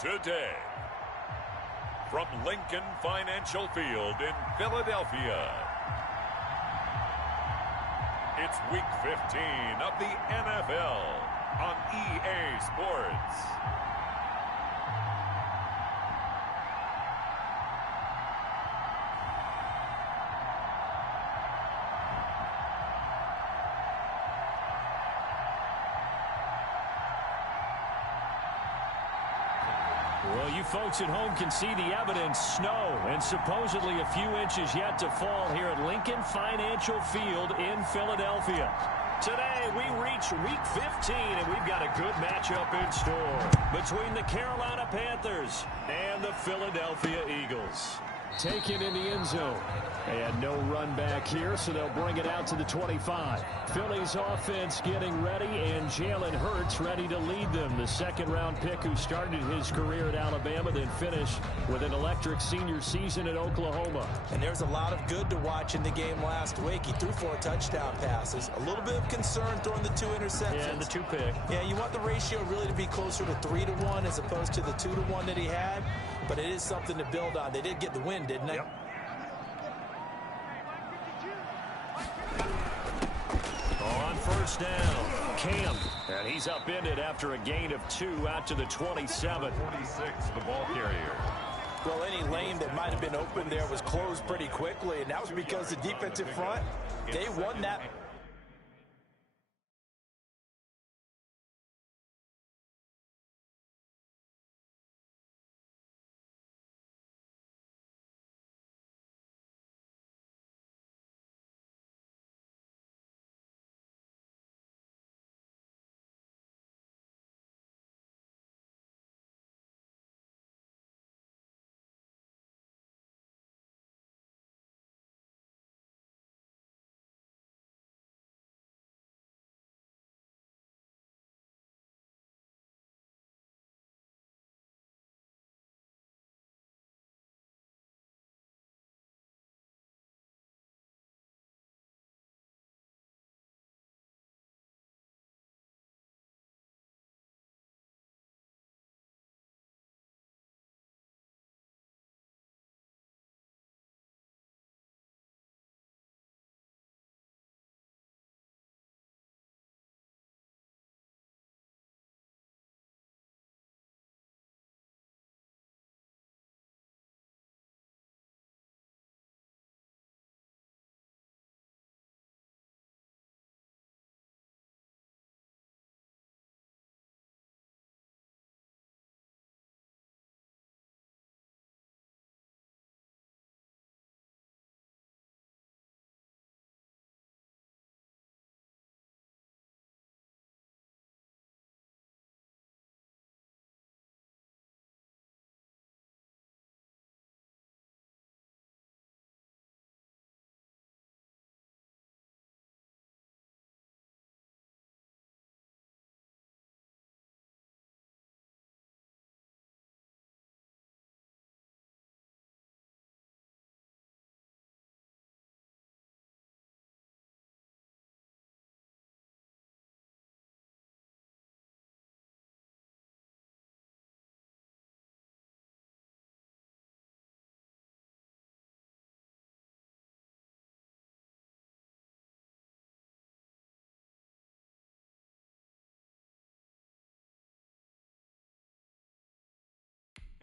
Today, from Lincoln Financial Field in Philadelphia, it's Week 15 of the NFL on EA Sports. Well, you folks at home can see the evidence. Snow and supposedly a few inches yet to fall here at Lincoln Financial Field in Philadelphia. Today, we reach Week 15, and we've got a good matchup in store between the Carolina Panthers and the Philadelphia Eagles. Taken in the end zone. And no run back here, so they'll bring it out to the 25. Philly's offense getting ready, and Jalen Hurts ready to lead them. The second-round pick who started his career at Alabama, then finished with an electric senior season at Oklahoma. And there's a lot of good to watch in the game last week. He threw 4 touchdown passes. A little bit of concern throwing the 2 interceptions. Yeah, and the 2 pick. Yeah, you want the ratio really to be closer to 3-to-1 as opposed to the 2-to-1 that he had. But it is something to build on. They did get the win, didn't they? Yep. On first down, Cam. And he's upended after a gain of 2 out to the 27. 46, the ball carrier. Well, any lane that might have been open there was closed pretty quickly, and that was because the defensive front, they won that.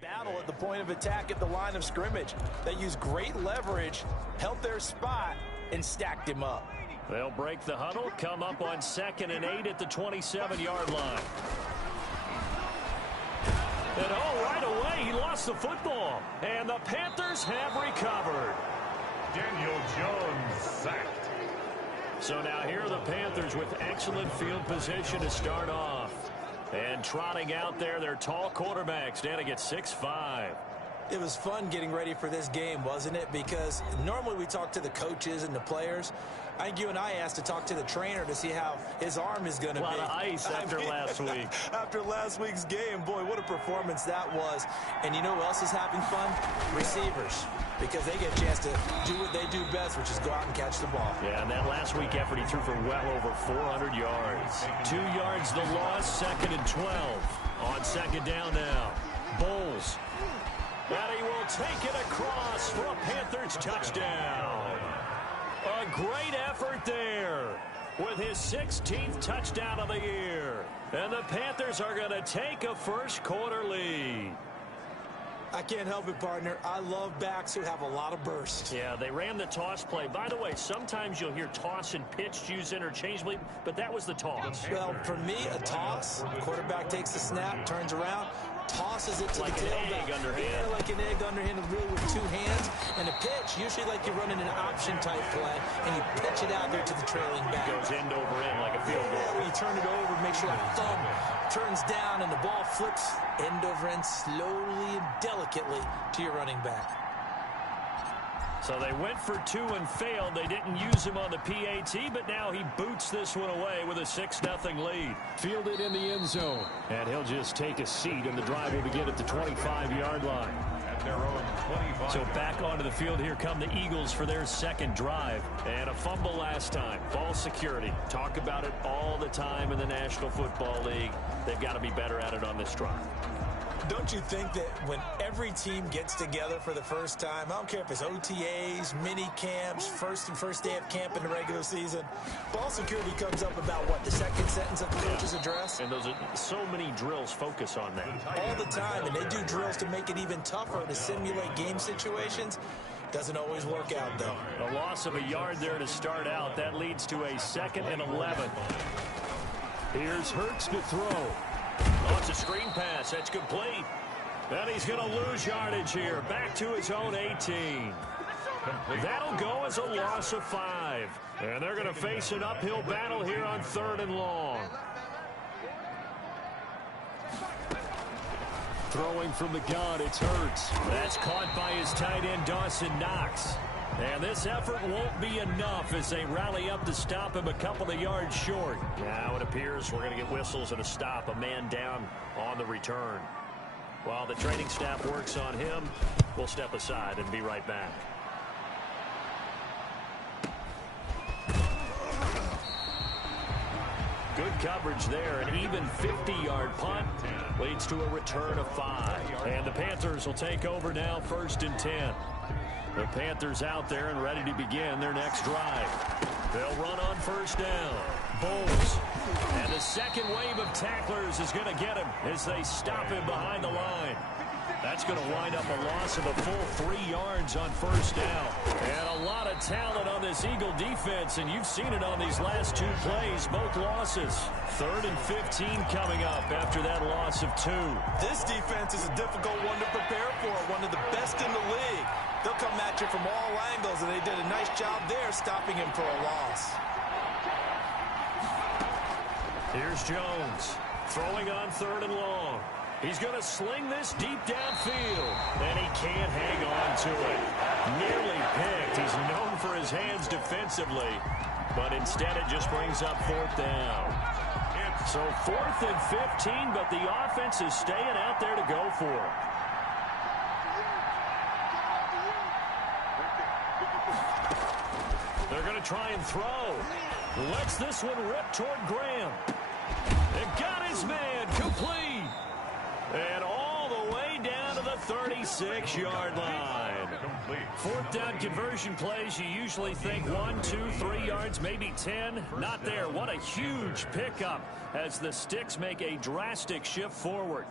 Battle at the point of attack at the line of scrimmage. They used great leverage, held their spot, and stacked him up. They'll break the huddle, come up on 2nd and 8 at the 27-yard line. And right away, he lost the football. And the Panthers have recovered. Daniel Jones sacked. So now here are the Panthers with excellent field position to start off. And trotting out there, their tall quarterback standing at 6'5". It was fun getting ready for this game, wasn't it? Because normally we talk to the coaches and the players. I think you and I asked to talk to the trainer to see how his arm is going to be. A lot of ice after last week. After last week's game, boy, what a performance that was. And you know who else is having fun? Receivers. Because they get a chance to do what they do best, which is go out and catch the ball. Yeah, and that last week effort, he threw for well over 400 yards. 2 yards the loss, 2nd and 12. On 2nd down now. Bulls. And he will take it across for a Panthers touchdown. A great effort there with his 16th touchdown of the year. And the Panthers are going to take a first-quarter lead. I can't help it, partner. I love backs who have a lot of burst. Yeah, they ran the toss play. By the way, sometimes you'll hear toss and pitch used interchangeably, but that was the toss. Well, for me, a toss, the quarterback takes the snap, turns around, tosses it to like the tailback. Like an egg underhand. Yeah, like an egg underhand, really with two hands. And a pitch, usually like you're running an option-type play, and you pitch it out there to the trailing back. Goes end over end like a field goal. Yeah, when you turn it over, make sure that thumb turns down and the ball flips end over end slowly and delicately to your running back. So they went for two and failed. They didn't use him on the PAT, but now he boots this one away with a 6-0 lead. Fielded in the end zone. And he'll just take a seat, and the drive will begin at the 25-yard line. At their own 25. So back onto the field, here come the Eagles for their second drive. And a fumble last time. Ball security. Talk about it all the time in the National Football League. They've got to be better at it on this drive. Don't you think that when every team gets together for the first time, I don't care if it's OTAs, mini camps, first day of camp in the regular season, ball security comes up about, what, the second sentence of the coach's address? And those are so many drills focus on that. All the time, and they do drills to make it even tougher to simulate game situations. Doesn't always work out, though. A loss of a yard there to start out. That leads to a 2nd and 11. Here's Hurts to throw. Oh, it's a screen pass. That's complete. And he's going to lose yardage here. Back to his own 18. That'll go as a loss of 5. And they're going to face an uphill battle here on 3rd and long. Throwing from the gun, it's Hurts. That's caught by his tight end, Dawson Knox. And this effort won't be enough as they rally up to stop him a couple of yards short. Now it appears we're going to get whistles and a stop. A man down on the return. While the training staff works on him, we'll step aside and be right back. Good coverage there. An even 50-yard punt leads to a return of 5. And the Panthers will take over now, 1st and 10. The Panthers out there and ready to begin their next drive. They'll run on 1st down. Bulls. And the second wave of tacklers is going to get him as they stop him behind the line. That's going to wind up a loss of a full 3 yards on 1st down. And a lot of talent on this Eagle defense, and you've seen it on these last 2 plays, both losses. 3rd and 15 coming up after that loss of 2. This defense is a difficult one to prepare for, one of the best in the league. They'll come at you from all angles, and they did a nice job there stopping him for a loss. Here's Jones throwing on 3rd and long. He's going to sling this deep downfield, and he can't hang on to it. Nearly picked. He's known for his hands defensively, but instead it just brings up 4th down. So 4th and 15, but the offense is staying out there to go for it. They're going to try and throw. Lets this one rip toward Graham. They've got his man complete. And all the way down to the 36-yard line. 4th down conversion plays, you usually think 1, 2, 3 yards, maybe 10. Not there. What a huge pickup as the Sticks make a drastic shift forward.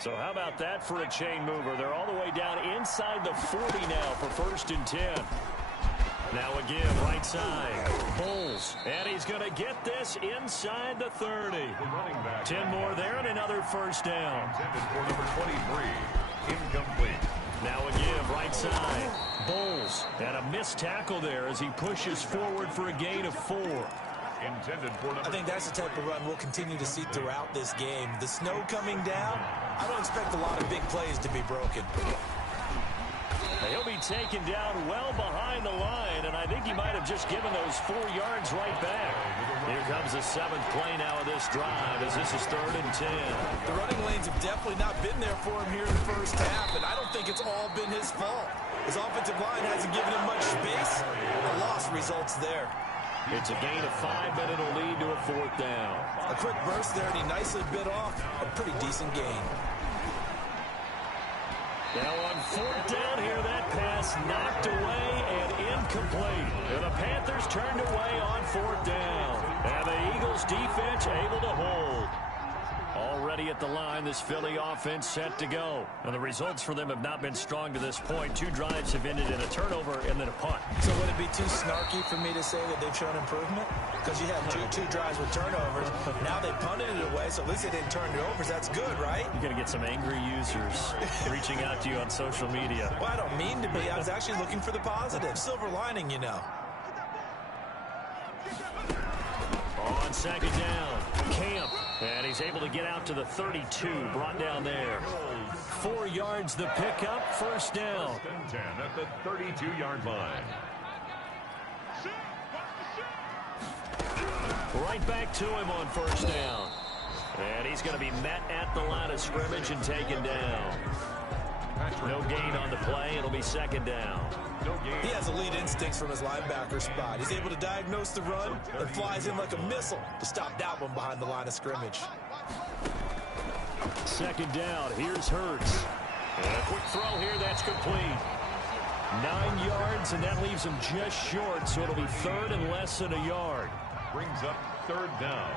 So how about that for a chain mover? They're all the way down inside the 40 now for 1st and 10. Now again, right side. Bulls. And he's going to get this inside the 30. 10 more there and another 1st down. Intended for number 23. Incomplete. Now again, right side. Bulls. And a missed tackle there as he pushes forward for a gain of 4. Intended for number I think that's the type of run we'll continue to see throughout this game. The snow coming down, I don't expect a lot of big plays to be broken. He'll be taken down well behind the line, and I think he might have just given those 4 yards right back. Here comes the 7th play now of this drive as this is 3rd and 10. The running lanes have definitely not been there for him here in the first half, and I don't think it's all been his fault. His offensive line hasn't given him much space. A loss results there. It's a gain of 5, but it'll lead to a 4th down. A quick burst there, and he nicely bit off a pretty decent gain. Now on 4th down here, that pass knocked away and incomplete. And the Panthers turned away on 4th down. And the Eagles defense able to hold. Already at the line, this Philly offense set to go. And the results for them have not been strong to this point. 2 drives have ended in a turnover and then a punt. So would it be too snarky for me to say that they've shown improvement? Because you had two drives with turnovers. Now they punted it away, so at least they didn't turn it over. So that's good, right? You're going to get some angry users reaching out to you on social media. Well, I don't mean to be. I was actually looking for the positive. Silver lining, you know. On 2nd down, Camp. And he's able to get out to the 32, brought down there. 4 yards the pickup, 1st down. 10 at the 32-yard line. Right back to him on 1st down. And he's going to be met at the line of scrimmage and taken down. No gain on the play. It'll be 2nd down. He has elite instincts from his linebacker spot. He's able to diagnose the run and flies in like a missile to stop that one behind the line of scrimmage. 2nd down. Here's Hurts. And a quick throw here. That's complete. 9 yards, and that leaves him just short, so it'll be 3rd and less than a yard. Brings up 3rd down.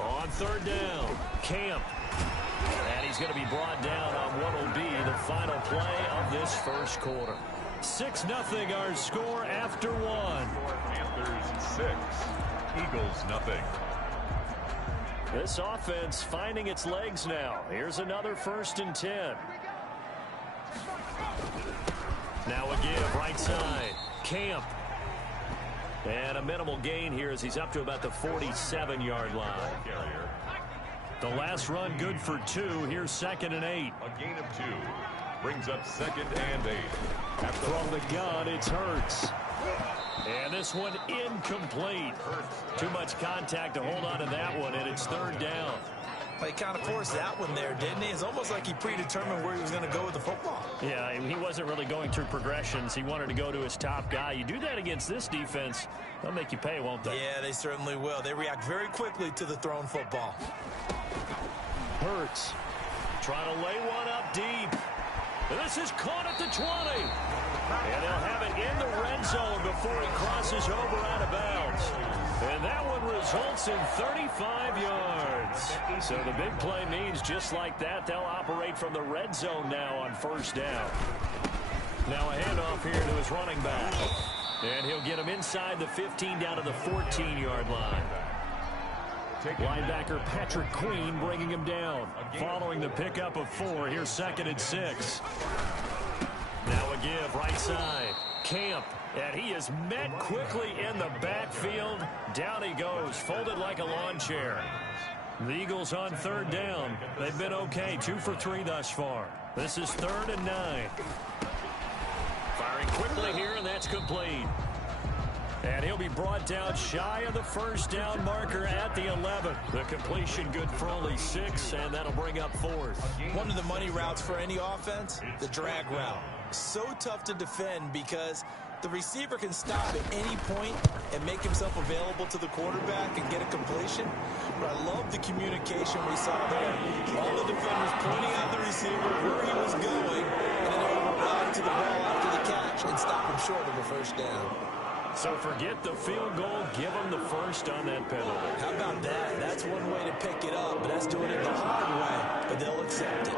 On 3rd down, Camp. And he's going to be brought down on what will be the final play of this 1st quarter. 6-0 our score after 1. Panthers 6, Eagles nothing. This offense finding its legs now. Here's another 1st and 10. Now a give right side. Camp. And a minimal gain here as he's up to about the 47-yard line. The last run good for 2. Here's 2nd and 8. A gain of 2. Brings up 2nd and 8. From the gun, it's Hurts. And this one incomplete. Too much contact to hold on to that one, and it's 3rd down. He kind of forced that one there, didn't he? It's almost like he predetermined where he was going to go with the football. Yeah, he wasn't really going through progressions. He wanted to go to his top guy. You do that against this defense, they'll make you pay, won't they? Yeah, they certainly will. They react very quickly to the thrown football. Hurts trying to lay one up deep. And this is caught at the 20. And they'll have it in the red zone before he crosses over out of bounds. And that one results in 35 yards. So the big play means just like that, they'll operate from the red zone now on 1st down. Now a handoff here to his running back. And he'll get him inside the 15 down to the 14-yard line. Linebacker Patrick Queen bringing him down. Following the pickup of 4, here's 2nd and 6. Now a give right side. Camp. And he is met quickly in the backfield. Down he goes, folded like a lawn chair. The Eagles on 3rd down. They've been okay, 2 for 3 thus far. This is 3rd and 9. Firing quickly here, and that's complete. And he'll be brought down shy of the 1st down marker at the 11. The completion good for only 6, and that'll bring up 4th. One of the money routes for any offense, the drag route. So tough to defend because the receiver can stop at any point and make himself available to the quarterback and get a completion. But I love the communication we saw there. All the defenders pointing out the receiver where he was going, and then they were running to the ball after the catch and stop him short of a 1st down. So forget the field goal, give them the 1st on that penalty. How about that? That's one way to pick it up, but that's doing it the hard way, but they'll accept it.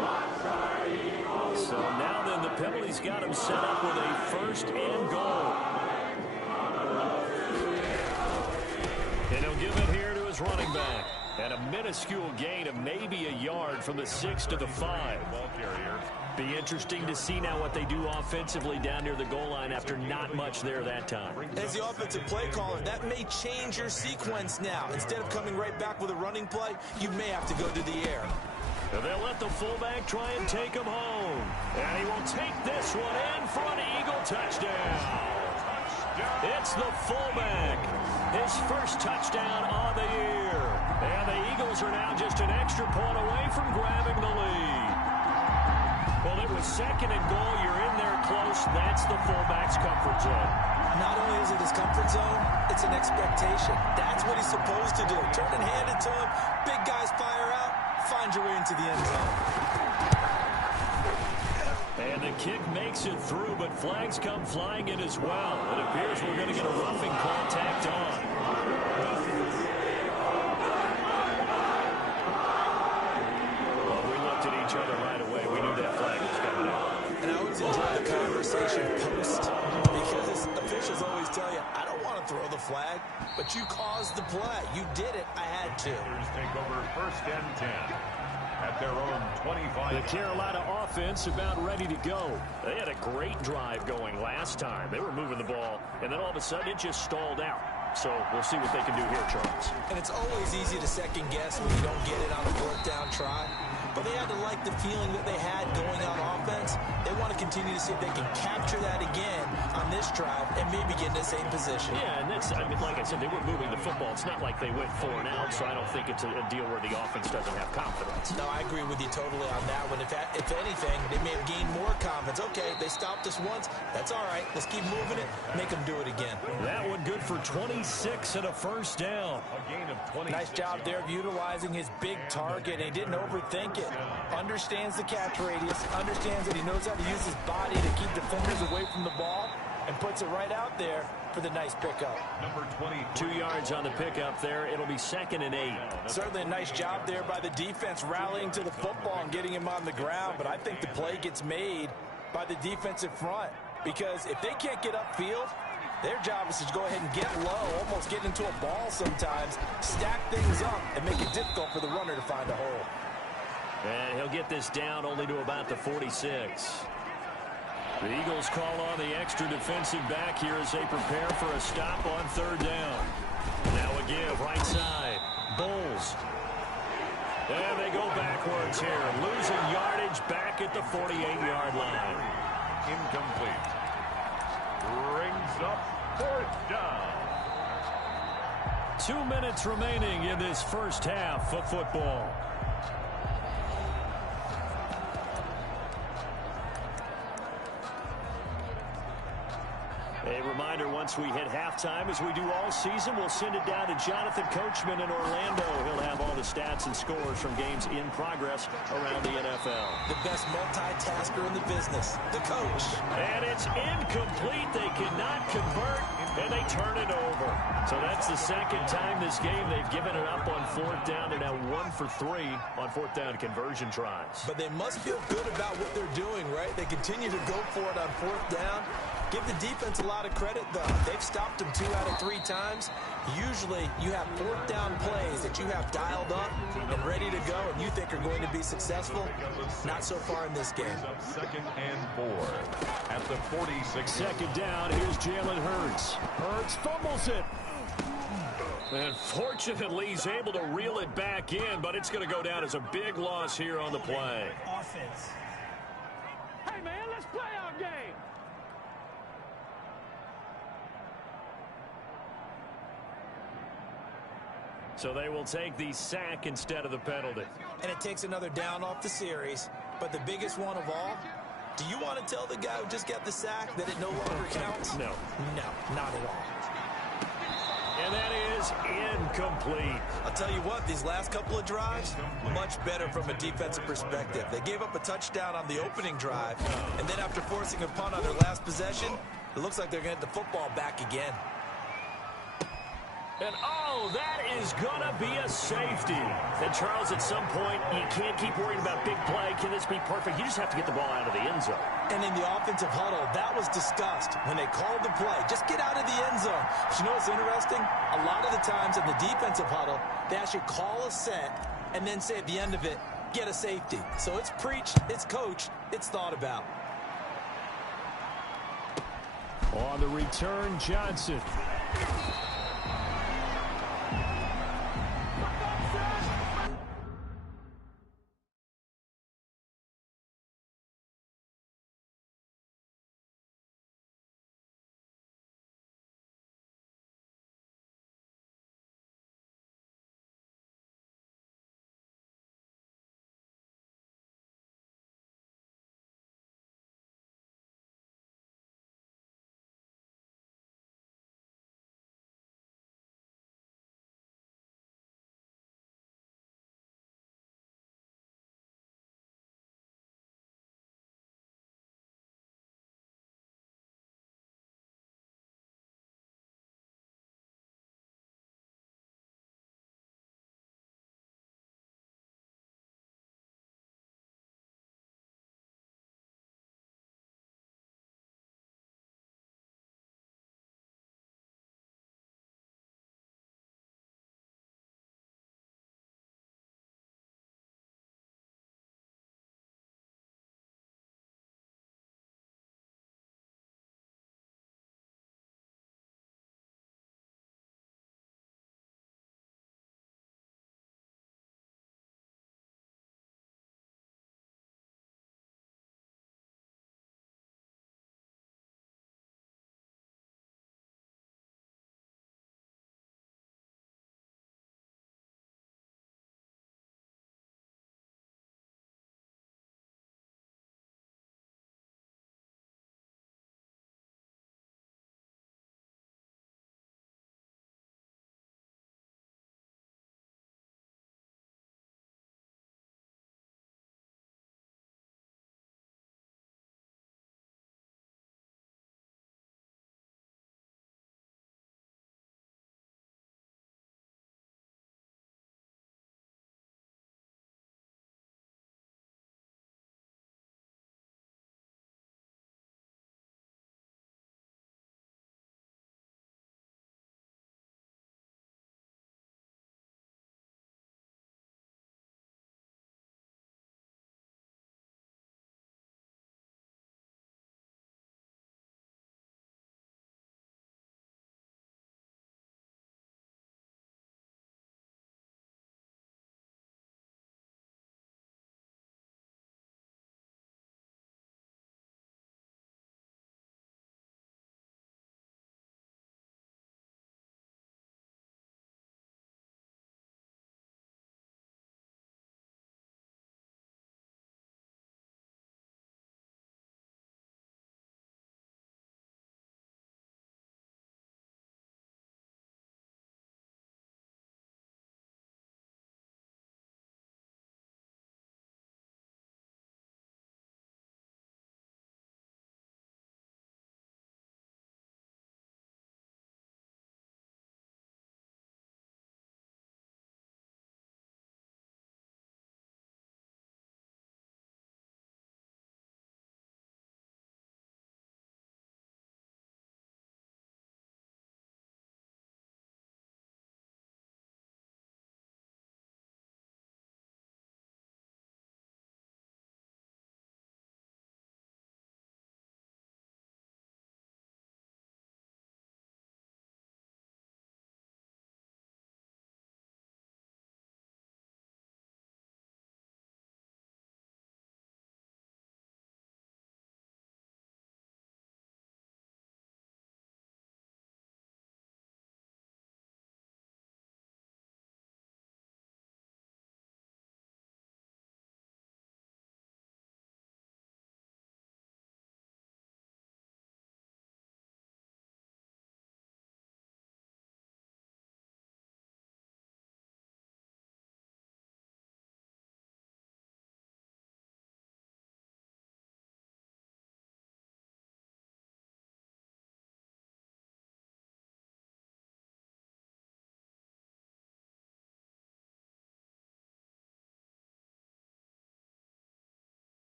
So now then the penalty's got him set up with a 1st and goal. And he'll give it here to his running back. And a minuscule gain of maybe a yard from the 6 to the 5. Ball carrier. Be interesting to see now what they do offensively down near the goal line after not much there that time. As the offensive play caller, that may change your sequence now. Instead of coming right back with a running play, you may have to go to the air. And they'll let the fullback try and take him home. And he will take this one in for an Eagle touchdown. It's the fullback. His 1st touchdown of the year. And the Eagles are now just an extra point away from grabbing the lead. Well, it was second and goal. You're in there close. That's the fullback's comfort zone. Not only is it his comfort zone, it's an expectation. That's what he's supposed to do. Turn and hand it to him. Big guys fire out. Find your way into the end zone. And the kick makes it through, but flags come flying in as well. It appears we're going to get a roughing call tacked on. Well, we looked at each other right away. We knew that flag was coming out. And I always enjoy the conversation post because officials always tell you, I don't want to throw the flag, but you caused the play. You did it. I had to. Take over 1st and 10 at their own 25. The Carolina offense about ready to go. They had a great drive going last time. They were moving the ball, and then all of a sudden it just stalled out. So we'll see what they can do here, Charles. And it's always easy to second guess when you don't get it on a 4th down try. But they had to like the feeling that they had going on offense. They want to continue to see if they can capture that again on this drive and maybe get in the same position. Yeah, and that's, I mean, like I said, they were moving the football. It's not like they went 4 and out, so I don't think it's a deal where the offense doesn't have confidence. No, I agree with you totally on that one. If anything, they may have gained more confidence. Okay, they stopped us once. That's all right. Let's keep moving it. Make them do it again. That one good for 26 and a 1st down. A gain of 20. Nice job there of utilizing his big target. And he didn't overthink it. Understands the catch radius. Understands that he knows how to use his body to keep defenders away from the ball. And puts it right out there for the nice pickup. Number 20. 2 yards on the pickup there. It'll be 2nd and 8. Certainly a nice job there by the defense rallying to the football and getting him on the ground. But I think the play gets made by the defensive front. Because if they can't get upfield, their job is to go ahead and get low, almost get into a ball sometimes, stack things up, and make it difficult for the runner to find a hole. And he'll get this down only to about the 46. The Eagles call on the extra defensive back here as they prepare for a stop on 3rd down. Now a give, right side. Bulls. And they go backwards here, losing yardage back at the 48-yard line. Incomplete. Brings up 4th down. 2 minutes remaining in this first half of football. A reminder, once we hit halftime, as we do all season, we'll send it down to Jonathan Coachman in Orlando. He'll have all the stats and scores from games in progress around the NFL. The best multitasker in the business, the coach. And it's incomplete. They cannot convert, and they turn it over. So that's the 2nd time this game they've given it up on 4th down. They're now 1 for 3 on 4th down conversion tries. But they must feel good about what they're doing, right? They continue to go for it on 4th down. Give the defense a lot of credit, though. They've stopped them 2 out of 3 times. Usually, you have 4th down plays that you have dialed up and ready to go, and you think are going to be successful. Not so far in this game. 2nd and 4 at the 46. 2nd down, here's Jalen Hurts. Hurts fumbles it. And fortunately, he's able to reel it back in, but it's going to go down as a big loss here on the play. Offense. Hey, man, let's play our game. So they will take the sack instead of the penalty. And it takes another down off the series. But the biggest one of all, do you want to tell the guy who just got the sack that it no longer counts? No. No, not at all. And that is incomplete. I'll tell you what, these last couple of drives, much better from a defensive perspective. They gave up a touchdown on the opening drive, and then after forcing a punt on their last possession, it looks like they're going to get the football back again. And, oh, that is going to be a safety. And, Charles, at some point, you can't keep worrying about big play. Can this be perfect? You just have to get the ball out of the end zone. And in the offensive huddle, that was discussed when they called the play. Just get out of the end zone. But you know what's interesting? A lot of the times in the defensive huddle, they actually call a set and then say at the end of it, get a safety. So it's preached, it's coached, it's thought about. On the return, Johnson.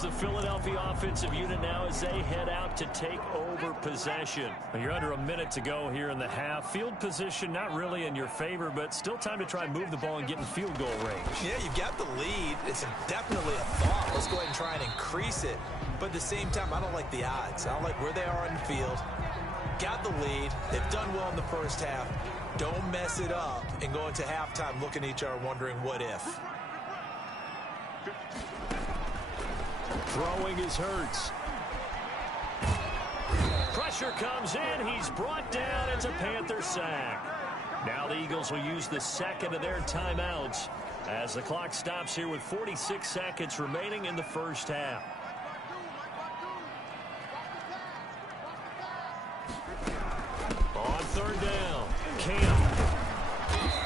Here's the Philadelphia offensive unit now as they head out to take over possession. You're under a minute to go here in the half. Field position not really in your favor, but still time to try and move the ball and get in field goal range. Yeah, you've got the lead. It's definitely a thought. Let's go ahead and try and increase it. But at the same time, I don't like the odds. I don't like where they are in the field. Got the lead. They've done well in the first half. Don't mess it up and go into halftime looking at each other wondering what if. Throwing is Hurts. Pressure comes in. He's brought down. It's a Panther sack. Now the Eagles will use the second of their timeouts as the clock stops here with 46 seconds remaining in the first half. On third down, Cam.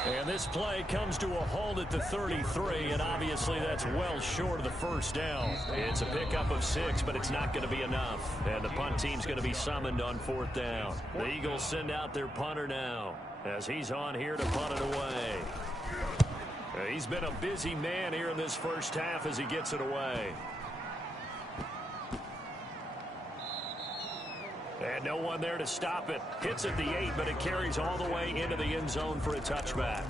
And this play comes to a halt at the 33, and obviously that's well short of the first down. It's a pickup of 6, but it's not going to be enough. And the punt team's going to be summoned on fourth down. The Eagles send out their punter now as he's on here to punt it away. He's been a busy man here in this first half as he gets it away. And no one there to stop it. Hits at the 8, but it carries all the way into the end zone for a touchback.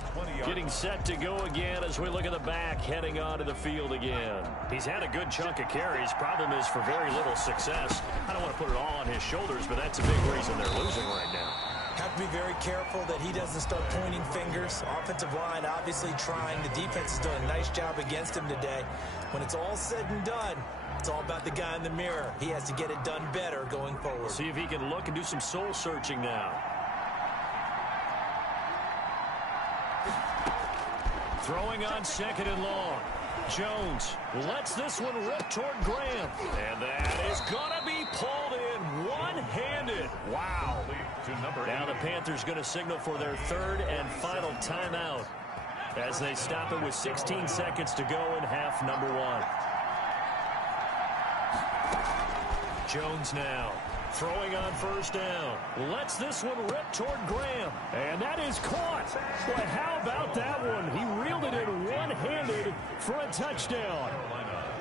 Getting set to go again as we look at the back, heading onto the field again. He's had a good chunk of carries. Problem is for very little success. I don't want to put it all on his shoulders, but that's a big reason they're losing right now. Have to be very careful that he doesn't start pointing fingers. Offensive line obviously trying. The defense is doing a nice job against him today. When it's all said and done, it's all about the guy in the mirror. He has to get it done better going forward. See if he can look and do some soul searching now. Throwing on second and long. Jones lets this one rip toward Graham. And that is going to be pulled in one-handed. Wow. Now the Panthers going to signal for their third and final timeout as they stop it with 16 seconds to go in half number 1. Jones now throwing on first down. Lets this one rip toward Graham. And that is caught. But how about that one? He reeled it in one-handed for a touchdown.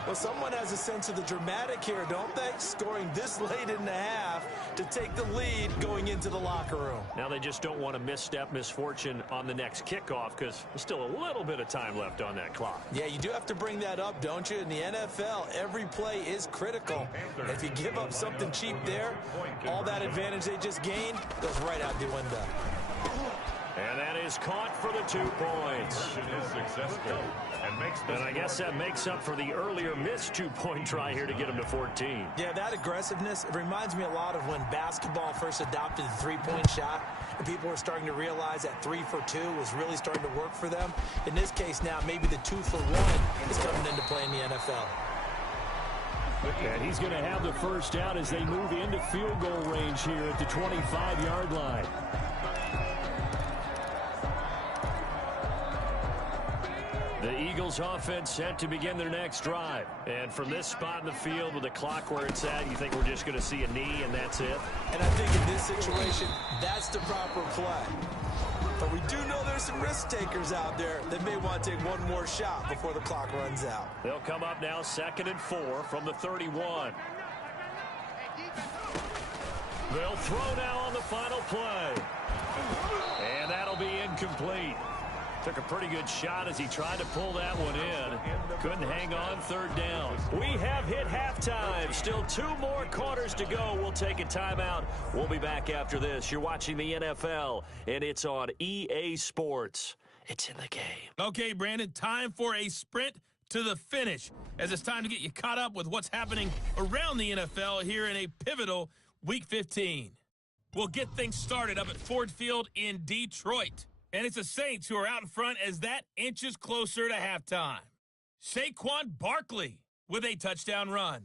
Well, someone has a sense of the dramatic here, don't they? Scoring this late in the half to take the lead going into the locker room. Now they just don't want to misstep misfortune on the next kickoff because there's still a little bit of time left on that clock. Yeah, you do have to bring that up, don't you? In the NFL, every play is critical. If you give up something cheap there, all that advantage they just gained goes right out the window. And that is caught for the 2 points. And I guess that makes up for the earlier missed 2-point try here to get him to 14. Yeah, that aggressiveness, it reminds me a lot of when basketball first adopted the three-point shot. And people were starting to realize that 3 for 2 was really starting to work for them. In this case now, maybe the 2 for 1 is coming into play in the NFL. And he's going to have the first down as they move into field goal range here at the 25-yard line. The Eagles offense set to begin their next drive. And from this spot in the field with the clock where it's at, you think we're just going to see a knee and that's it? And I think in this situation, that's the proper play. But we do know there's some risk takers out there that may want to take one more shot before the clock runs out. They'll come up now 2nd and 4 from the 31. They'll throw now on the final play. And that'll be incomplete. Took a pretty good shot as he tried to pull that one in. Couldn't hang on 3rd down. We have hit halftime. Still 2 more quarters to go. We'll take a timeout. We'll be back after this. You're watching the NFL, and it's on EA Sports. It's in the game. Okay, Brandon, time for a sprint to the finish, as it's time to get you caught up with what's happening around the NFL here in a pivotal Week 15. We'll get things started up at Ford Field in Detroit. And it's the Saints who are out in front as that inches closer to halftime. Saquon Barkley with a touchdown run.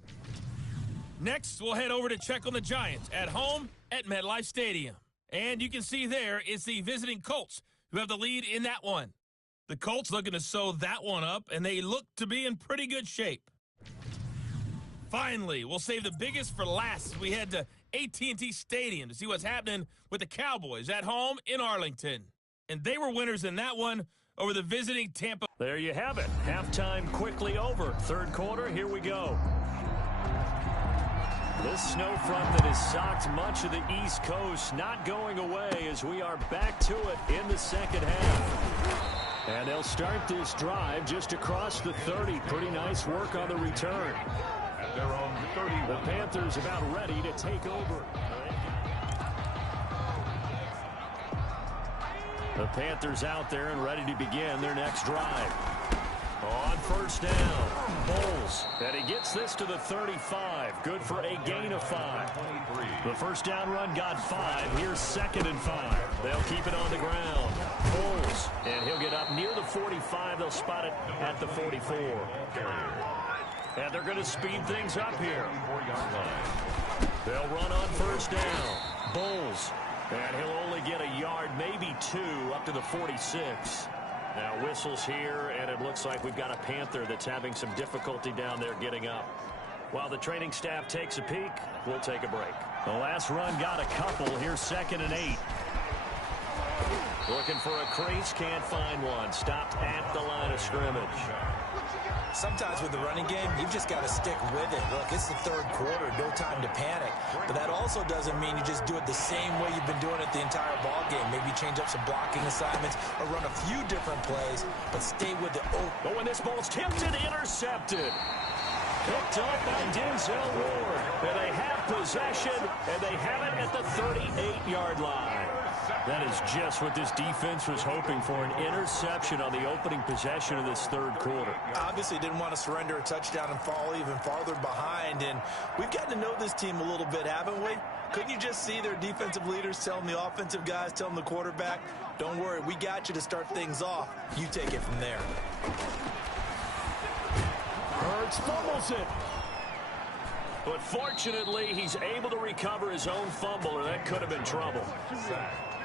Next, we'll head over to check on the Giants at home at MetLife Stadium. And you can see there it's the visiting Colts who have the lead in that one. The Colts looking to sew that one up, and they look to be in pretty good shape. Finally, we'll save the biggest for last as we head to AT&T Stadium to see what's happening with the Cowboys at home in Arlington. And they were winners in that one over the visiting Tampa. There you have it. Halftime quickly over. 3rd quarter, here we go. This snow front that has socked much of the East Coast not going away as we are back to it in the second half. And they'll start this drive just across the 30. Pretty nice work on the return. At their own 31. The Panthers about ready to take over. The Panthers out there and ready to begin their next drive. On first down, Bowles, and he gets this to the 35. Good for a gain of 5. The first down run got 5. Here's 2nd and 5. They'll keep it on the ground. Bowles, and he'll get up near the 45. They'll spot it at the 44. And they're going to speed things up here. They'll run on first down. Bowles, and he'll only get a yard, maybe 2, up to the 46. Now whistles here, and it looks like we've got a Panther that's having some difficulty down there getting up. While the training staff takes a peek, we'll take a break. The last run got a couple. Here's 2nd and 8. Looking for a crease, can't find one. Stopped at the line of scrimmage. Sometimes with the running game, you've just got to stick with it. Look, it's the third quarter, no time to panic. But that also doesn't mean you just do it the same way you've been doing it the entire ball game. Maybe change up some blocking assignments or run a few different plays, but stay with it. Oh, when this ball's tipped and intercepted. Picked up by Denzel Ward. And they have possession, and they have it at the 38-yard line. That is just what this defense was hoping for, an interception on the opening possession of this third quarter. Obviously didn't want to surrender a touchdown and fall even farther behind, and we've gotten to know this team a little bit, haven't we? Couldn't you just see their defensive leaders telling the offensive guys, telling the quarterback, don't worry, we got you to start things off. You take it from there. Hurts fumbles it. But fortunately, he's able to recover his own fumble, or that could have been trouble.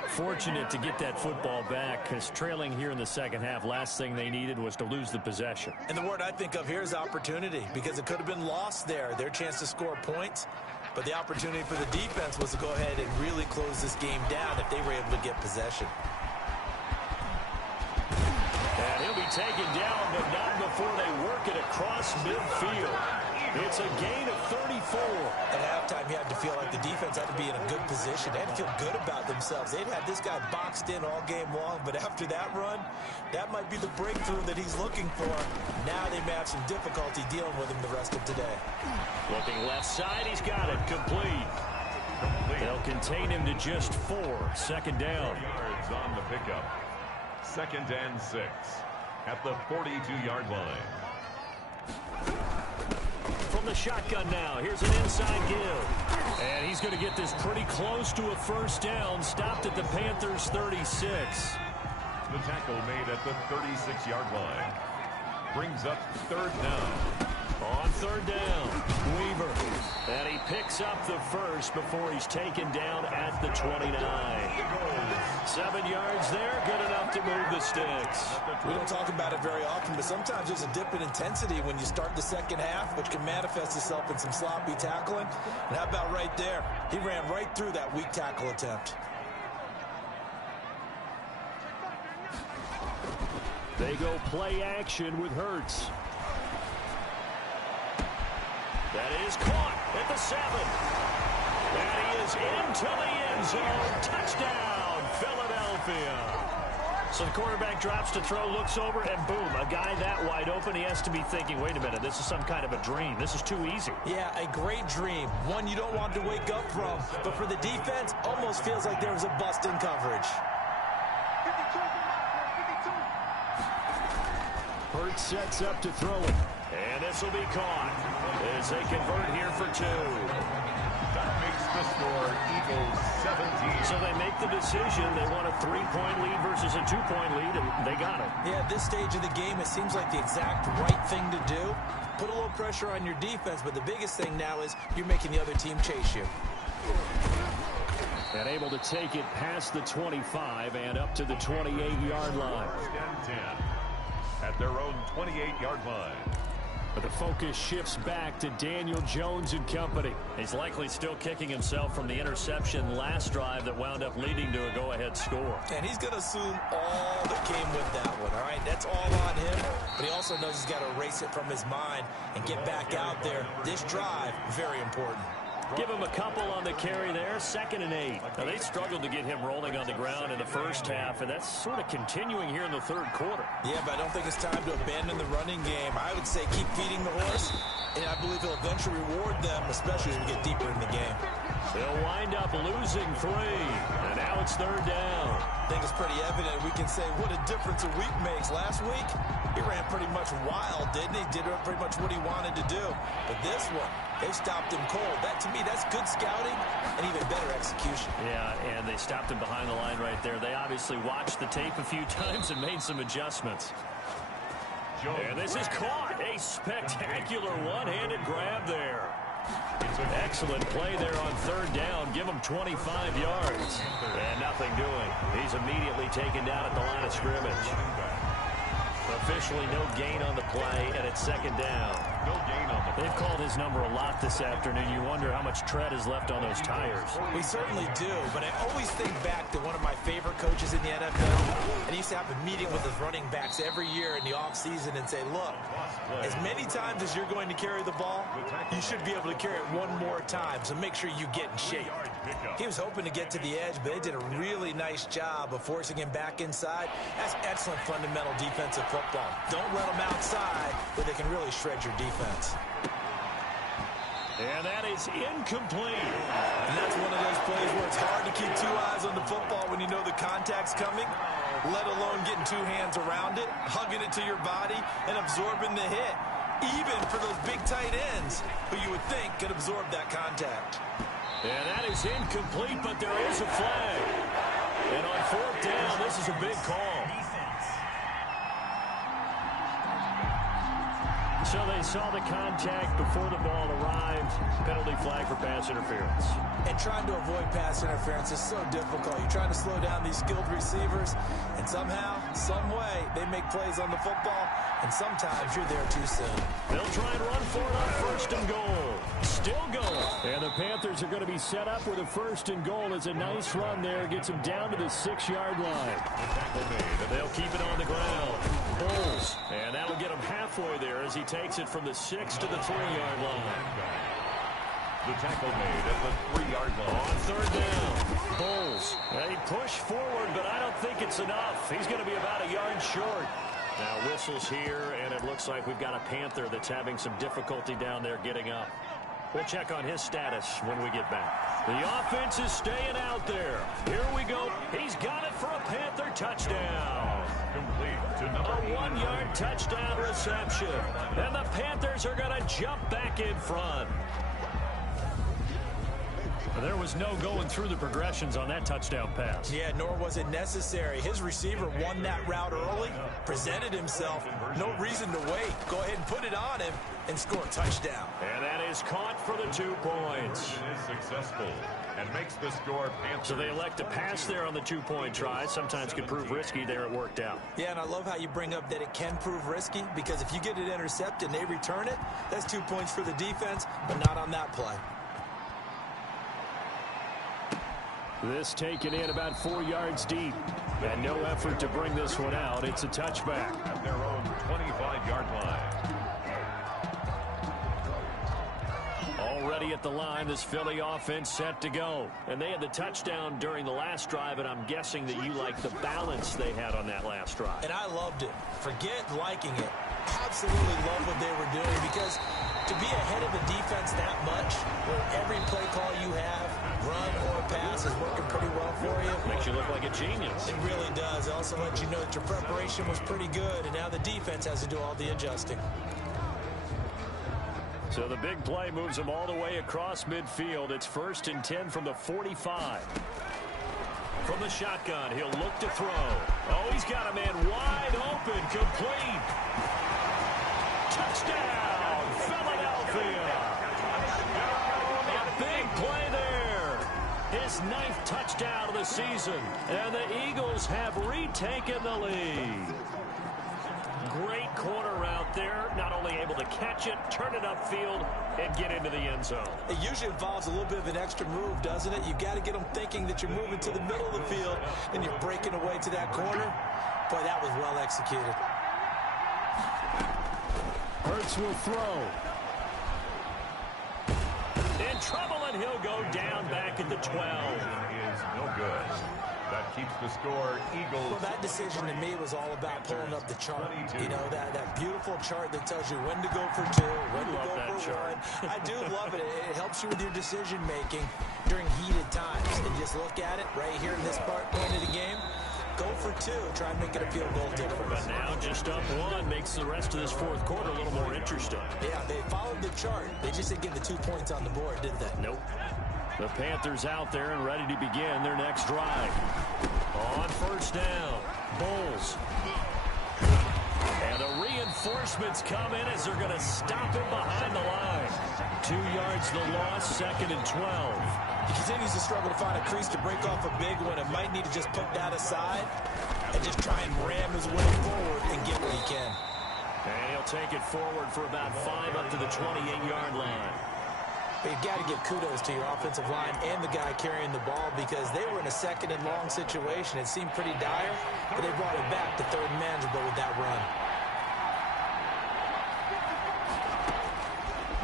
Fortunate to get that football back, because trailing here in the second half, last thing they needed was to lose the possession. And the word I think of here is opportunity, because it could have been lost there, their chance to score points. But the opportunity for the defense was to go ahead and really close this game down if they were able to get possession. And he'll be taken down, but not before they work it across midfield. It's a gain of 34. At halftime, you had to feel like the defense had to be in a good position. They had to feel good about themselves. They'd had this guy boxed in all game long, but after that run, that might be the breakthrough that he's looking for. Now they may have some difficulty dealing with him the rest of today. Looking left side, he's got it. Complete. They'll contain him to just 4. 2nd down. Yards on the pickup. 2nd and 6 at the 42-yard line. From the shotgun now, here's an inside give. And he's going to get this pretty close to a first down. Stopped at the Panthers' 36. The tackle made at the 36-yard line. Brings up 3rd down. On 3rd down, Weaver. And he picks up the first before he's taken down at the 29. 7 yards there, good enough to move the sticks. We don't talk about it very often, but sometimes there's a dip in intensity when you start the second half, which can manifest itself in some sloppy tackling. And how about right there? He ran right through that weak tackle attempt. They go play action with Hurts. That is caught at the 7. And he is into the end zone. Touchdown, Philadelphia. So the quarterback drops to throw, looks over, and boom, a guy that wide open. He has to be thinking, wait a minute, this is some kind of a dream. This is too easy. Yeah, a great dream. One you don't want to wake up from. But for the defense, almost feels like there was a bust in coverage. Hurts sets up to throw it. And this will be caught as they convert here for 2. That makes the score Eagles 17. So they make the decision. They want a 3-point lead versus a 2-point lead, and they got it. Yeah, at this stage of the game, it seems like the exact right thing to do. Put a little pressure on your defense, but the biggest thing now is you're making the other team chase you. And able to take it past the 25 and up to the 28-yard line. 10 at their own 28-yard line. But the focus shifts back to Daniel Jones and company. He's likely still kicking himself from the interception last drive that wound up leading to a go-ahead score. And he's going to assume all that came with that one, all right? That's all on him, but he also knows he's got to erase it from his mind and get back out there. This drive, very important. Give him a couple on the carry there, 2nd and 8. Now, they struggled to get him rolling on the ground in the first half, and that's sort of continuing here in the third quarter. Yeah, but I don't think it's time to abandon the running game. I would say keep feeding the horse, and I believe he'll eventually reward them, especially as we get deeper in the game. They'll wind up losing 3, and now it's 3rd down. I think it's pretty evident. We can say what a difference a week makes. Last week, he ran pretty much wild, didn't he? Did pretty much what he wanted to do. But this one, they stopped him cold. That, to me, that's good scouting and even better execution. Yeah, and they stopped him behind the line right there. They obviously watched the tape a few times and made some adjustments. And this is caught. A spectacular one-handed grab there. Excellent play there on 3rd down. Give him 25 yards. And nothing doing. He's immediately taken down at the line of scrimmage. Officially no gain on the play, and it's 2nd down. No gain on the play. They've called his number a lot this afternoon. You wonder how much tread is left on those tires. We certainly do, but I always think back to one of my favorite coaches in the NFL, and he used to have a meeting with his running backs every year in the offseason and say, look, as many times as you're going to carry the ball, you should be able to carry it one more time, so make sure you get in shape. He was hoping to get to the edge, but they did a really nice job of forcing him back inside. That's excellent fundamental defensive football. Don't let them outside where they can really shred your defense. And that is incomplete. And that's one of those plays where it's hard to keep 2 eyes on the football when you know the contact's coming, let alone getting 2 hands around it, hugging it to your body, and absorbing the hit, even for those big tight ends who you would think could absorb that contact. And that is incomplete, but there is a flag. And on 4th down, this is a big call. So they saw the contact before the ball arrived. Penalty flag for pass interference. And trying to avoid pass interference is so difficult. You're trying to slow down these skilled receivers, and somehow, some way, they make plays on the football, and sometimes you're there too soon. They'll try and run for it on 1st and goal. Still going. And the Panthers are going to be set up with a 1st and goal. It's a nice run there. Gets them down to the 6-yard line. They'll keep it on the ground. Bulls. And that'll get him halfway there as he takes it from the 6 to the 3-yard line. The tackle made at the 3-yard line. On 3rd down. Bulls. They push forward, but I don't think it's enough. He's going to be about a yard short. Now whistles here, and it looks like we've got a Panther that's having some difficulty down there getting up. We'll check on his status when we get back. The offense is staying out there. Here we go. He's got it for a Panther touchdown. Complete to number A 1-yard touchdown reception. And the Panthers are going to jump back in front. There was no going through the progressions on that touchdown pass. Yeah, nor was it necessary. His receiver won that route early, presented himself. No reason to wait. Go ahead and put it on him and score a touchdown. And that is caught for the 2 points. It is successful and makes the score Panthers. So they elect to pass there on the 2-point try. Sometimes could prove risky. There it worked out. Yeah, and I love how you bring up that it can prove risky, because if you get it intercepted and they return it, that's 2 points for the defense, but not on that play. This taken in about 4 yards deep. And no effort to bring this one out. It's a touchback. At their own 25-yard line. Already at the line, this Philly offense set to go. And they had the touchdown during the last drive, and I'm guessing that you like the balance they had on that last drive. And I loved it. Forget liking it. Absolutely love what they were doing, because to be ahead of a defense that much, where every play call you have, run or pass, is working pretty well for you. Makes you look like a genius. It really does. It also lets you know that your preparation was pretty good, and now the defense has to do all the adjusting. So the big play moves them all the way across midfield. It's 1st and 10 from the 45. From the shotgun, he'll look to throw. Oh, he's got a man wide open, complete. Touchdown, Philadelphia. A big play there. His 9th touchdown of the season. And the Eagles have retaken the lead. Great corner out there. Not only able to catch it, turn it upfield, and get into the end zone. It usually involves a little bit of an extra move, doesn't it? You've got to get them thinking that you're moving to the middle of the field, and you're breaking away to that corner. Boy, that was well executed. Hurts will throw. in trouble, and he'll go down back at the 12. Is no good. That keeps the score Eagles. Well, that decision to me was all about pulling up the chart. 22. You know, that beautiful chart that tells you when to go for 2, when to go for 1. I do love it. It helps you with your decision-making during heated times. And just look at it right here in this point of the game. Go for 2. Try and make it a field goal difference. But now just up 1 makes the rest of this fourth quarter a little more interesting. Yeah, they followed the chart. They just didn't get the 2 points on the board, did they? Nope. The Panthers out there and ready to begin their next drive. On first down, Bulls. And the reinforcements come in as they're going to stop him behind the line. 2 yards the loss, 2nd and 12. He continues to struggle to find a crease to break off a big one and might need to just put that aside and just try and ram his way forward and get what he can. And he'll take it forward for about 5 up to the 28-yard line. But you've got to give kudos to your offensive line and the guy carrying the ball because they were in a 2nd and long situation. It seemed pretty dire, but they brought it back to 3rd and manageable with that run.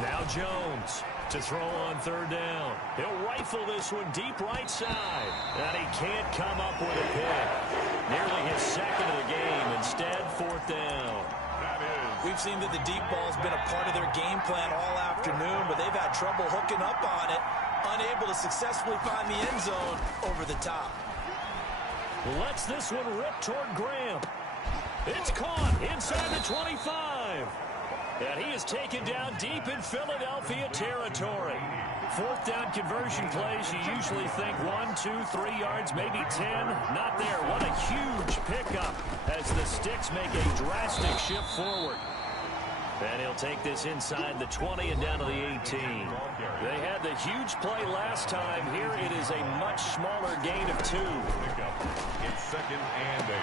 Now Jones to throw on 3rd down. He'll rifle this one deep right side. And he can't come up with a pick. Nearly his 2nd of the game. Instead, 4th down. We've seen that the deep ball's been a part of their game plan all afternoon, but they've had trouble hooking up on it, unable to successfully find the end zone over the top. Lets this one rip toward Graham. It's caught inside the 25. And he is taken down deep in Philadelphia territory. 4th down conversion plays, you usually think 1, 2, 3 yards, maybe 10. Not there. What a huge pickup as the Sticks make a drastic shift forward. And he'll take this inside the 20 and down to the 18. They had the huge play last time. Here it is a much smaller gain of 2. It's 2nd and 8.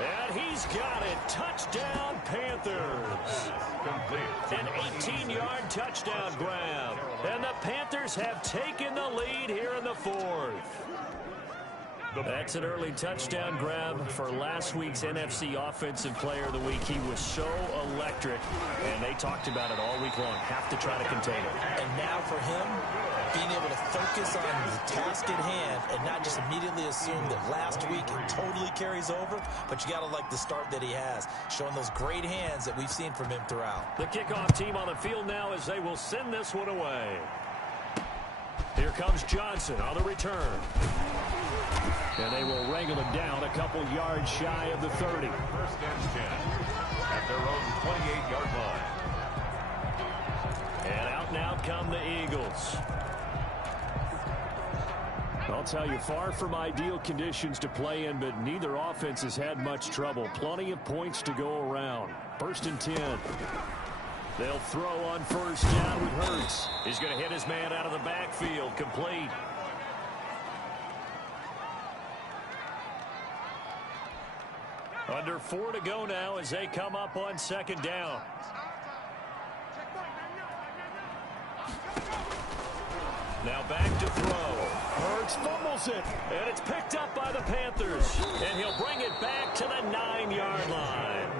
And he's got it. Touchdown, Panthers. Complete. An 18-yard touchdown grab. And the Panthers have taken the lead here in the 4th. That's an early touchdown grab for last week's NFC Offensive Player of the Week. He was so electric, and they talked about it all week long. Have to try to contain him. And now for him, being able to focus on the task at hand and not just immediately assume that last week it totally carries over, but you got to like the start that he has, showing those great hands that we've seen from him throughout. The kickoff team on the field now as they will send this one away. Here comes Johnson on the return. And they will wrangle him down a couple yards shy of the 30. 1st and 10 at their own 28-yard line. And out now come the Eagles. I'll tell you, far from ideal conditions to play in, but neither offense has had much trouble. Plenty of points to go around. 1st and 10. They'll throw on 1st down with Hurts. He's going to hit his man out of the backfield. Complete. Under 4 to go now as they come up on 2nd down. Now back to throw. Hurts fumbles it, and it's picked up by the Panthers. And he'll bring it back to the 9-yard line.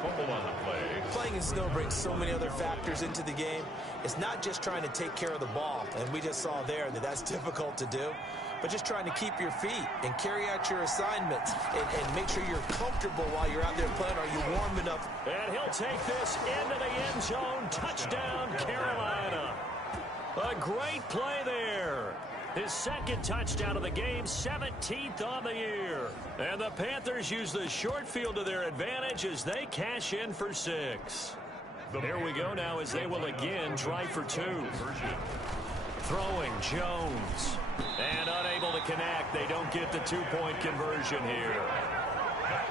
Fumble on the play. Playing in snow brings so many other factors into the game. It's not just trying to take care of the ball, and we just saw there that that's difficult to do, but just trying to keep your feet and carry out your assignments and make sure you're comfortable while you're out there playing. Are you warm enough? And he'll take this into the end zone. Touchdown, Carolina. A great play there. His 2nd touchdown of the game, 17th on the year. And the Panthers use the short field to their advantage as they cash in for 6. Here we go now as they will again try for 2. Throwing Jones. And unable to connect. They don't get the 2-point conversion here.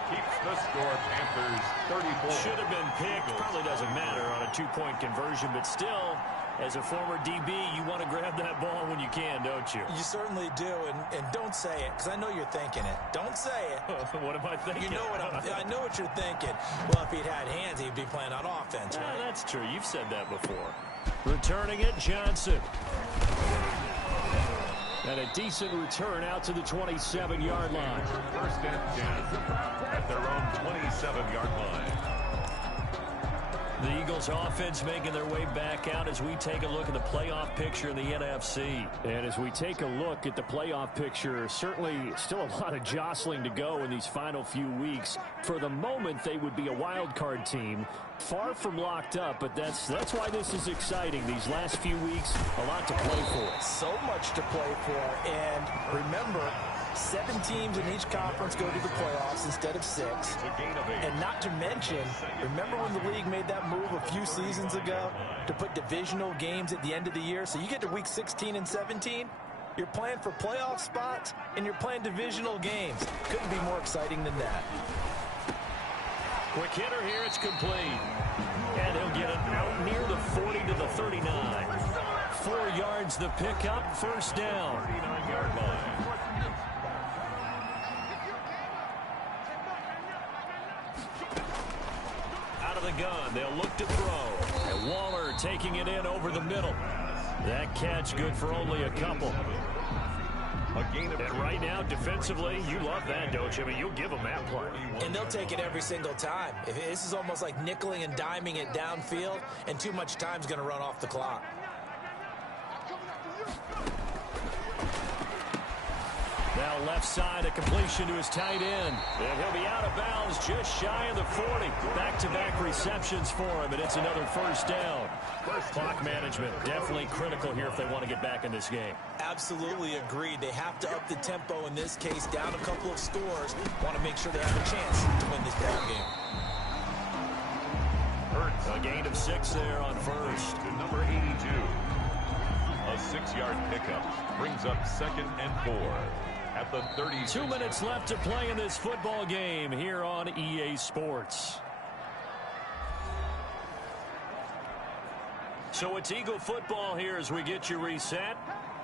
Keeps the score, Panthers 34. Should have been picked. Probably doesn't matter on a 2-point conversion, but still, as a former DB, you want to grab that ball when you can, don't you? You certainly do, and don't say it, because I know you're thinking it. Don't say it. What am I thinking? You know what I know what you're thinking. Well, if he'd had hands, he'd be playing on offense, right? Yeah, that's true. You've said that before. Returning it, Johnson. And a decent return out to the 27-yard line. 1st and 10 at their own 27-yard line. The Eagles offense making their way back out as we take a look at the playoff picture in the NFC. And as we take a look at the playoff picture, certainly still a lot of jostling to go in these final few weeks. For the moment, they would be a wild card team, far from locked up, but that's why this is exciting. These last few weeks, a lot to play for. So much to play for, and remember, 7 teams in each conference go to the playoffs instead of 6. And not to mention, remember when the league made that move a few seasons ago to put divisional games at the end of the year? So you get to week 16 and 17, you're playing for playoff spots, and you're playing divisional games. Couldn't be more exciting than that. Quick hitter here, it's complete. And he'll get it out near the 40 to the 39. 4 yards the pickup, first down. 39-yard line. Out of the gun, they'll look to throw. And Waller taking it in over the middle. That catch good for only a couple. And right now, defensively, you love that, don't you? I mean, you'll give them that play. And they'll take it every single time. This is almost like nickeling and diming it downfield, and too much time's going to run off the clock. Now left side, a completion to his tight end. And he'll be out of bounds just shy of the 40. Back-to-back receptions for him, and it's another first down. Clock management, definitely critical here if they want to get back in this game. Absolutely agreed. They have to up the tempo in this case, down a couple of scores. Want to make sure they have a chance to win this ball game. A gain of 6 there on first. To number 82. A 6-yard pickup brings up 2nd and 4. At the 30. 2 minutes left to play in this football game here on EA Sports. So it's Eagle football here as we get you reset.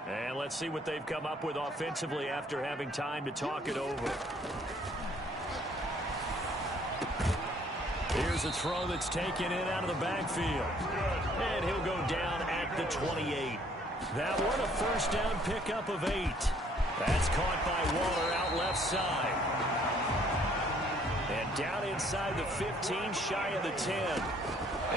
And let's see what they've come up with offensively after having time to talk it over. Here's a throw that's taken in out of the backfield. And he'll go down at the 28. That one a first down pickup of 8. That's caught by Waller out left side. And down inside the 15, shy of the 10.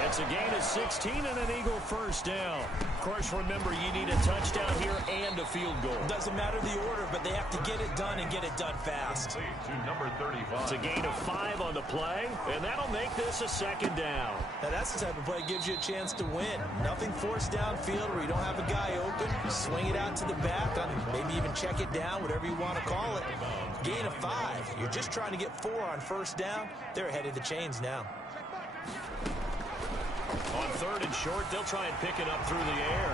It's a gain of 16 and an Eagle first down. Of course, remember, you need a touchdown here and a field goal. Doesn't matter the order, but they have to get it done and get it done fast. To number 35. It's a gain of 5 on the play, and that'll make this a second down. Now, that's the type of play that gives you a chance to win. Nothing forced downfield where you don't have a guy open. Swing it out to the back, maybe even check it down, whatever you want to call it. Gain of 5. You're just trying to get 4 on first down. They're ahead of the chains now. On 3rd and short, they'll try and pick it up through the air.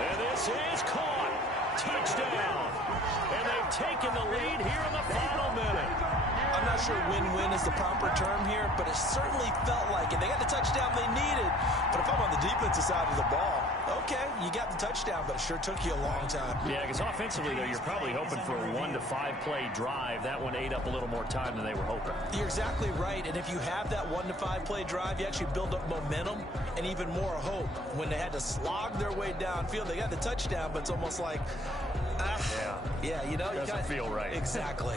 And this is caught. Touchdown. And they've taken the lead here in the final minute. I'm not sure win-win is the proper term here, but it certainly felt like it. They got the touchdown they needed, but if I'm on the defensive side of the ball, okay, you got the touchdown, but it sure took you a long time. Yeah, because offensively, though, you're probably hoping for a 1 to 5 play drive. That one ate up a little more time than they were hoping. You're exactly right, and if you have that 1 to 5 play drive, you actually build up momentum and even more hope. When they had to slog their way downfield, they got the touchdown, but it's almost like, yeah, you know, doesn't feel right. Exactly.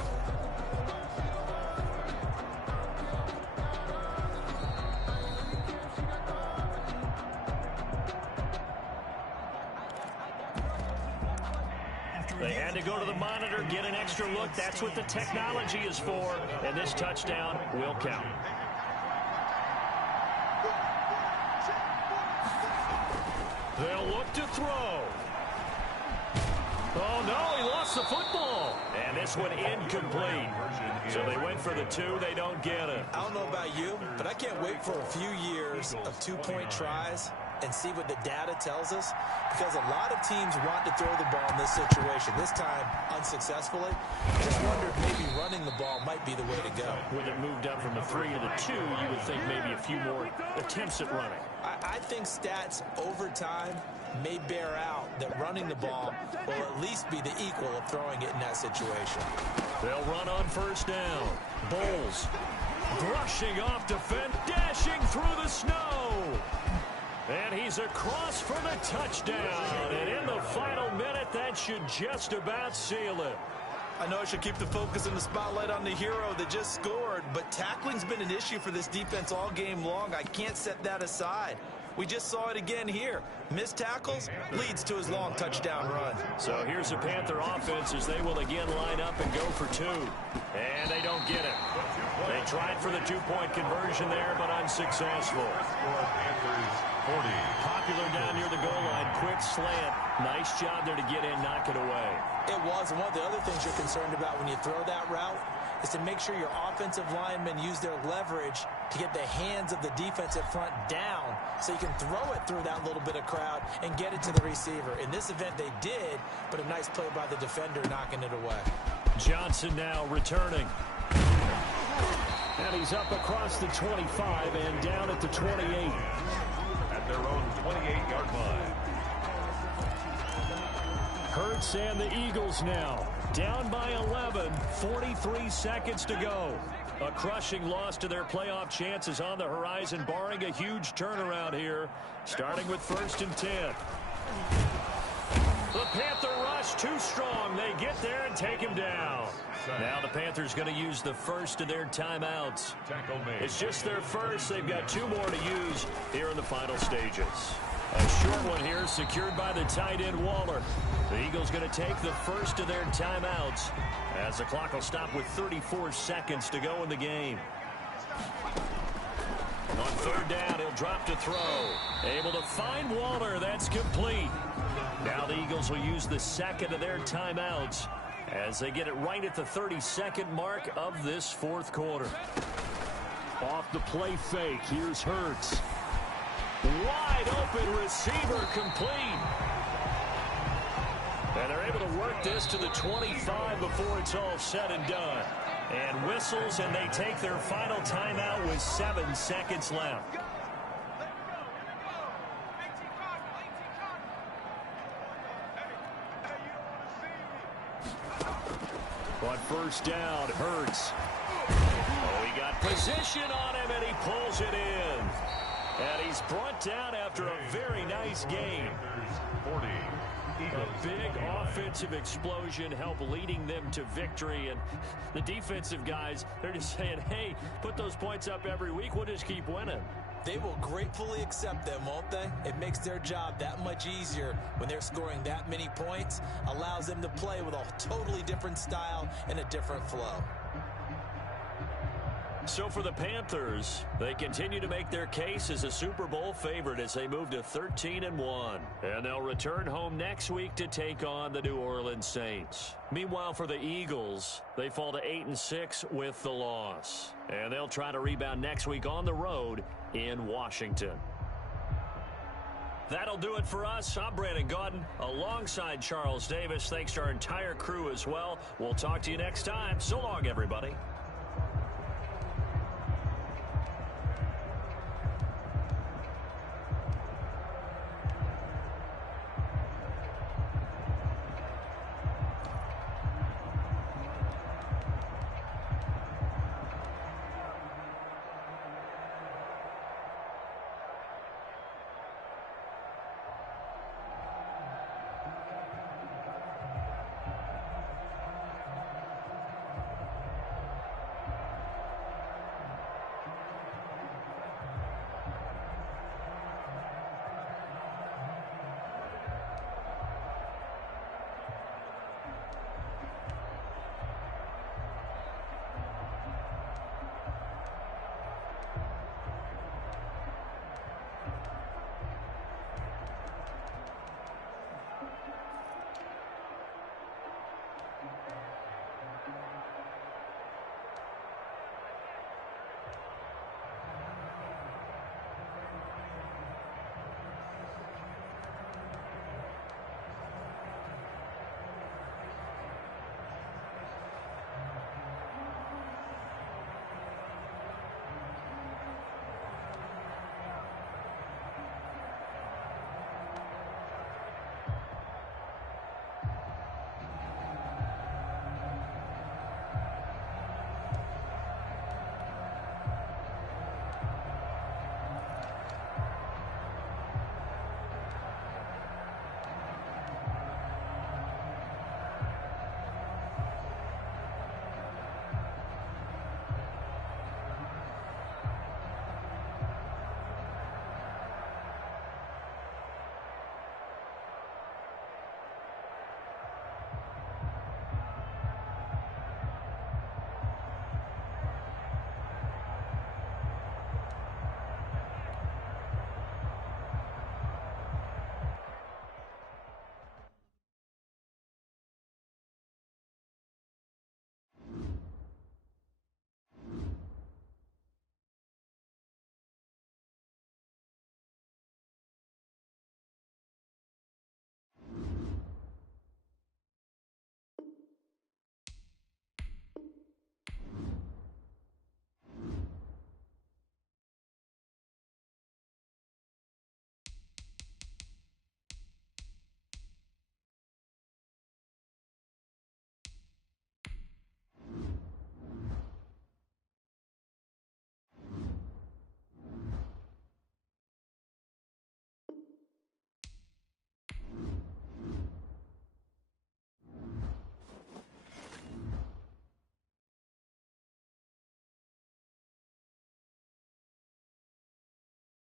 They had to go to the monitor, get an extra look. That's what the technology is for, and this touchdown will count. They'll look to throw. Oh, no, he lost the football. And this one incomplete. So they went for the 2. They don't get it. I don't know about you, but I can't wait for a few years of 2-point tries and see what the data tells us, because a lot of teams want to throw the ball in this situation. This time, unsuccessfully. Just wondered maybe running the ball might be the way to go. With it moved up from the 3 to the 2, you would think maybe a few more attempts at running. I think stats over time may bear out that running the ball will at least be the equal of throwing it in that situation. They'll run on first down. Bowles brushing off defense, dashing through the snow. And he's across for the touchdown. And in the final minute, that should just about seal it. I know I should keep the focus and the spotlight on the hero that just scored, but tackling's been an issue for this defense all game long. I can't set that aside. We just saw it again here. Missed tackles leads to his long touchdown run. So here's the Panther offense as they will again line up and go for 2. And they don't get it. They tried for the 2-point conversion there, but unsuccessful. Popular down near the goal line. Quick slant. Nice job there to get in, knock it away. It was. And one of the other things you're concerned about when you throw that route is to make sure your offensive linemen use their leverage to get the hands of the defensive front down so you can throw it through that little bit of crowd and get it to the receiver. In this event, they did, but a nice play by the defender knocking it away. Johnson now returning. And he's up across the 25 and down at the 28. At their own 28-yard line. Hurts and the Eagles now down by 11, 43 seconds to go. A crushing loss to their playoff chances on the horizon, barring a huge turnaround here, starting with 1st and 10. The Panther rush too strong. They get there and take him down. Now the Panthers going to use the first of their timeouts. It's just their first. They've got 2 more to use here in the final stages. A short one here, secured by the tight end Waller. The Eagles going to take the first of their timeouts as the clock will stop with 34 seconds to go in the game. On 3rd down, he'll drop to throw. Able to find Waller. That's complete. Now the Eagles will use the second of their timeouts as they get it right at the 32nd mark of this 4th quarter. Off the play fake, here's Hurts. Wide open receiver complete. And they're able to work this to the 25 before it's all said and done. And whistles, and they take their final timeout with 7 seconds left. On 1st down, Hurts. Oh, he got position on him, and he pulls it in. And he's brought down after a very nice game. 40. A big offensive explosion helped leading them to victory. And the defensive guys, they're just saying, hey, put those points up every week. We'll just keep winning. They will gratefully accept them, won't they? It makes their job that much easier when they're scoring that many points. Allows them to play with a totally different style and a different flow. So for the Panthers, they continue to make their case as a Super Bowl favorite as they move to 13-1. And they'll return home next week to take on the New Orleans Saints. Meanwhile, for the Eagles, they fall to 8-6 with the loss. And they'll try to rebound next week on the road in Washington. That'll do it for us. I'm Brandon Gaudin alongside Charles Davis. Thanks to our entire crew as well. We'll talk to you next time. So long, everybody.